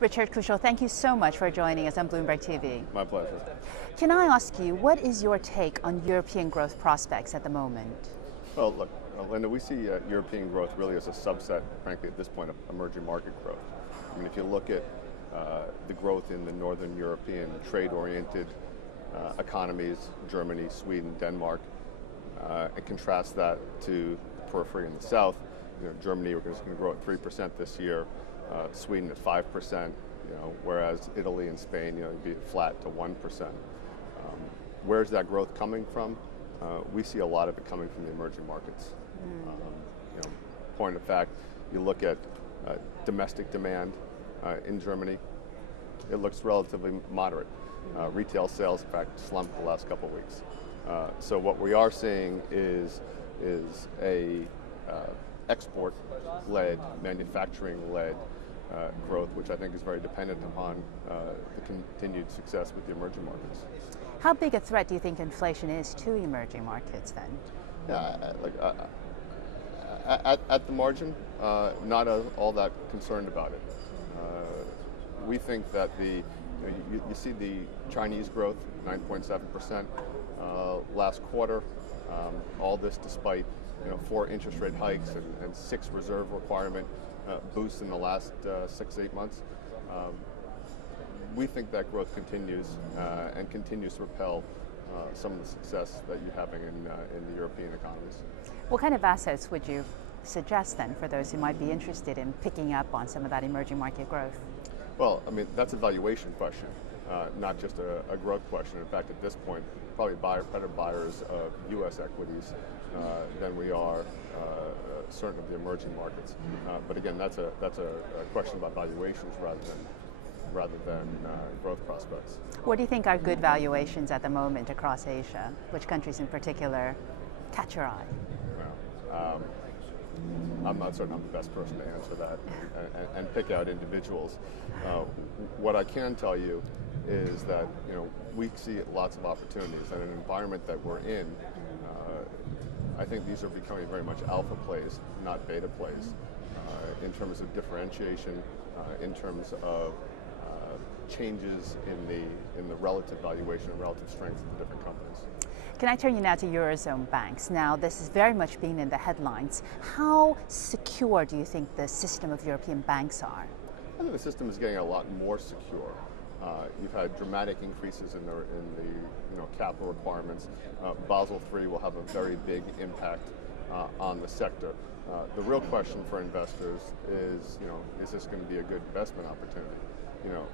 Richard Kushel, thank you so much for joining us on Bloomberg TV. My pleasure. Can I ask you, what is your take on European growth prospects at the moment? Well, look, Linda, we see European growth really as a subset, frankly, at this point, of emerging market growth. I mean, if you look at the growth in the Northern European trade-oriented economies, Germany, Sweden, Denmark, and contrast that to the periphery in the South, Germany, we're just going to grow at 3% this year, Sweden at 5%, whereas Italy and Spain, would be flat to 1%. Where's that growth coming from? We see a lot of it coming from the emerging markets. Point of fact, you look at domestic demand in Germany, it looks relatively moderate. Retail sales, in fact, slumped the last couple of weeks. So what we are seeing is a export-led, manufacturing-led growth, which I think is very dependent upon the continued success with the emerging markets. How big a threat do you think inflation is to emerging markets then? At the margin, not all that concerned about it. We think that you see the Chinese growth, 9.7% last quarter. All this despite 4 interest rate hikes and 6 reserve requirement boosts in the last 6-8 months. We think that growth continues and continues to propel some of the success that you're having in the European economies. What kind of assets would you suggest then for those who might be interested in picking up on some of that emerging market growth? Well, I mean, that's a valuation question, not just a growth question. In fact, at this point, probably better buyers of U.S. equities than we are certain of the emerging markets. But again, that's a question about valuations rather than growth prospects. What do you think are good valuations at the moment across Asia? Which countries in particular catch your eye? Well, I'm not certain I'm the best person to answer that and pick out individuals. What I can tell you is that we see lots of opportunities, and an environment that we're in, I think these are becoming very much alpha plays, not beta plays, in terms of differentiation, in terms of changes in the relative valuation and relative strength of the different companies. Can I turn you now to Eurozone banks? Now, this has very much been in the headlines. How secure do you think the system of European banks are? I think the system is getting a lot more secure. You've had dramatic increases in the capital requirements. Basel III will have a very big impact on the sector. The real question for investors is this going to be a good investment opportunity?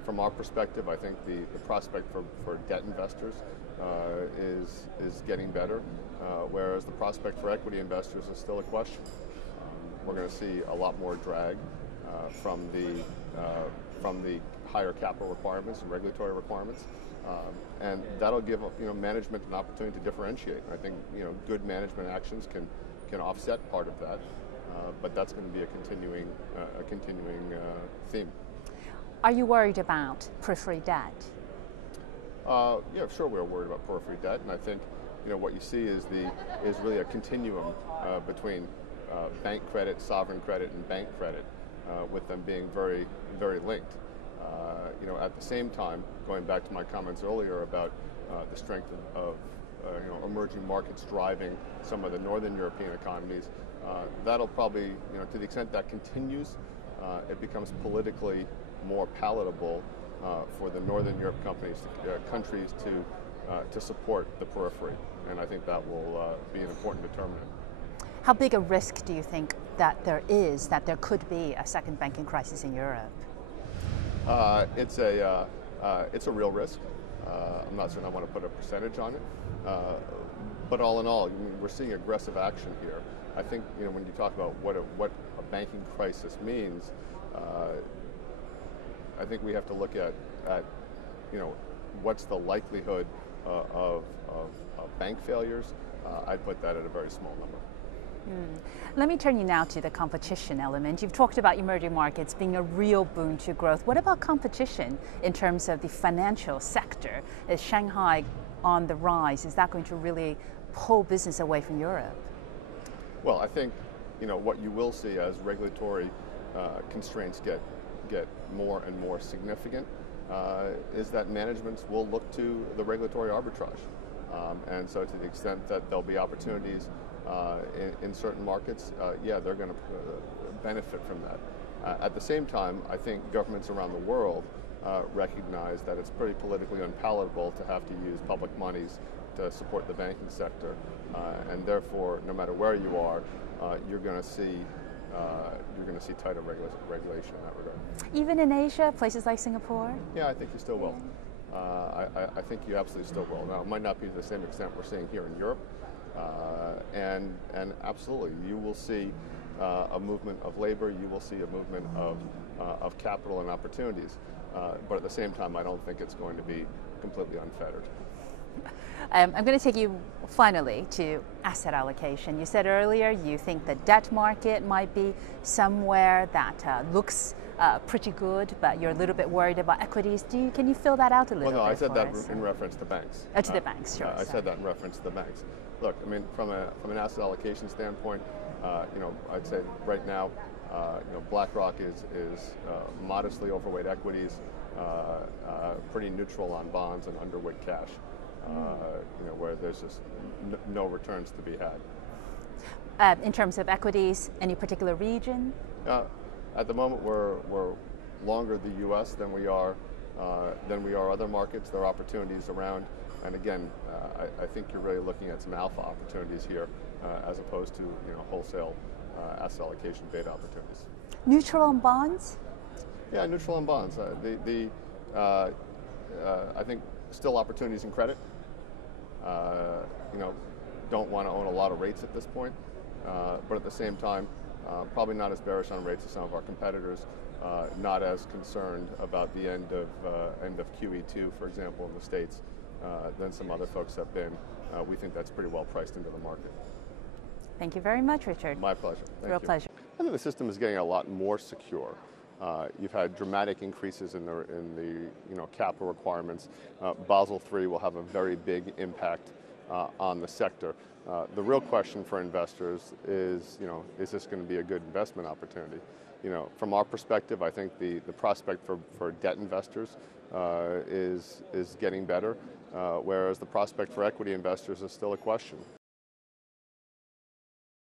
From our perspective, I think the prospect for debt investors is getting better, whereas the prospect for equity investors is still a question. We're going to see a lot more drag from the higher capital requirements and regulatory requirements, and that'll give management an opportunity to differentiate. I think good management actions can offset part of that, but that's going to be a continuing theme. Are you worried about periphery debt? Yeah, sure, we're worried about periphery debt, and I think what you see is really a continuum between bank credit, sovereign credit, and bank credit, with them being very, very linked. At the same time, going back to my comments earlier about the strength of emerging markets driving some of the Northern European economies, that'll probably, to the extent that continues, it becomes politically more palatable for the Northern Europe countries to support the periphery, and I think that will be an important determinant. How big a risk do you think that there could be a second banking crisis in Europe? It's a real risk. I'm not certain I want to put a percentage on it, but all in all, we're seeing aggressive action here. I think when you talk about what a banking crisis means, I think we have to look at what's the likelihood of bank failures. I'd put that at a very small number. Let me turn you now to the competition element. You've talked about emerging markets being a real boon to growth. What about competition in terms of the financial sector? Is Shanghai on the rise? Is that going to really pull business away from Europe? Well, I think what you will see as regulatory constraints get get more and more significant is that managements will look to the regulatory arbitrage. And so to the extent that there'll be opportunities in certain markets, yeah, they're going to benefit from that. At the same time, I think governments around the world recognize that it's pretty politically unpalatable to have to use public monies to support the banking sector, and therefore, no matter where you are, you're going to see tighter regulation in that regard. Even in Asia, places like Singapore? Yeah, I think you still will. I think you absolutely still will. Now, it might not be to the same extent we're seeing here in Europe, and absolutely, you will see a movement of labor, you will see a movement of capital and opportunities, but at the same time, I don't think it's going to be completely unfettered. I'm going to take you finally to asset allocation. You said earlier you think the debt market might be somewhere that looks pretty good, but you're a little bit worried about equities. Can you fill that out a little bit? Well, no, I said that us? in reference to banks. To the banks, sure. I said that in reference to the banks. Look, I mean, from an asset allocation standpoint, I'd say right now, BlackRock is modestly overweight equities, pretty neutral on bonds, and underweight cash. Where there's just no returns to be had. In terms of equities, any particular region? At the moment, we're longer the U.S. than we are other markets. There are opportunities around, and again, I think you're really looking at some alpha opportunities here, as opposed to wholesale asset allocation beta opportunities. Neutral on bonds? Yeah, neutral on bonds. I think still opportunities in credit. Don't want to own a lot of rates at this point, but at the same time, probably not as bearish on rates as some of our competitors. Not as concerned about the end of QE2, for example, in the States, than some other folks have been. We think that's pretty well priced into the market. Thank you very much, Richard. My pleasure. Thank Real you. pleasure. I think the system is getting a lot more secure. You've had dramatic increases in the capital requirements. Basel III will have a very big impact on the sector. The real question for investors is this going to be a good investment opportunity? From our perspective, I think the prospect for debt investors is getting better, whereas the prospect for equity investors is still a question.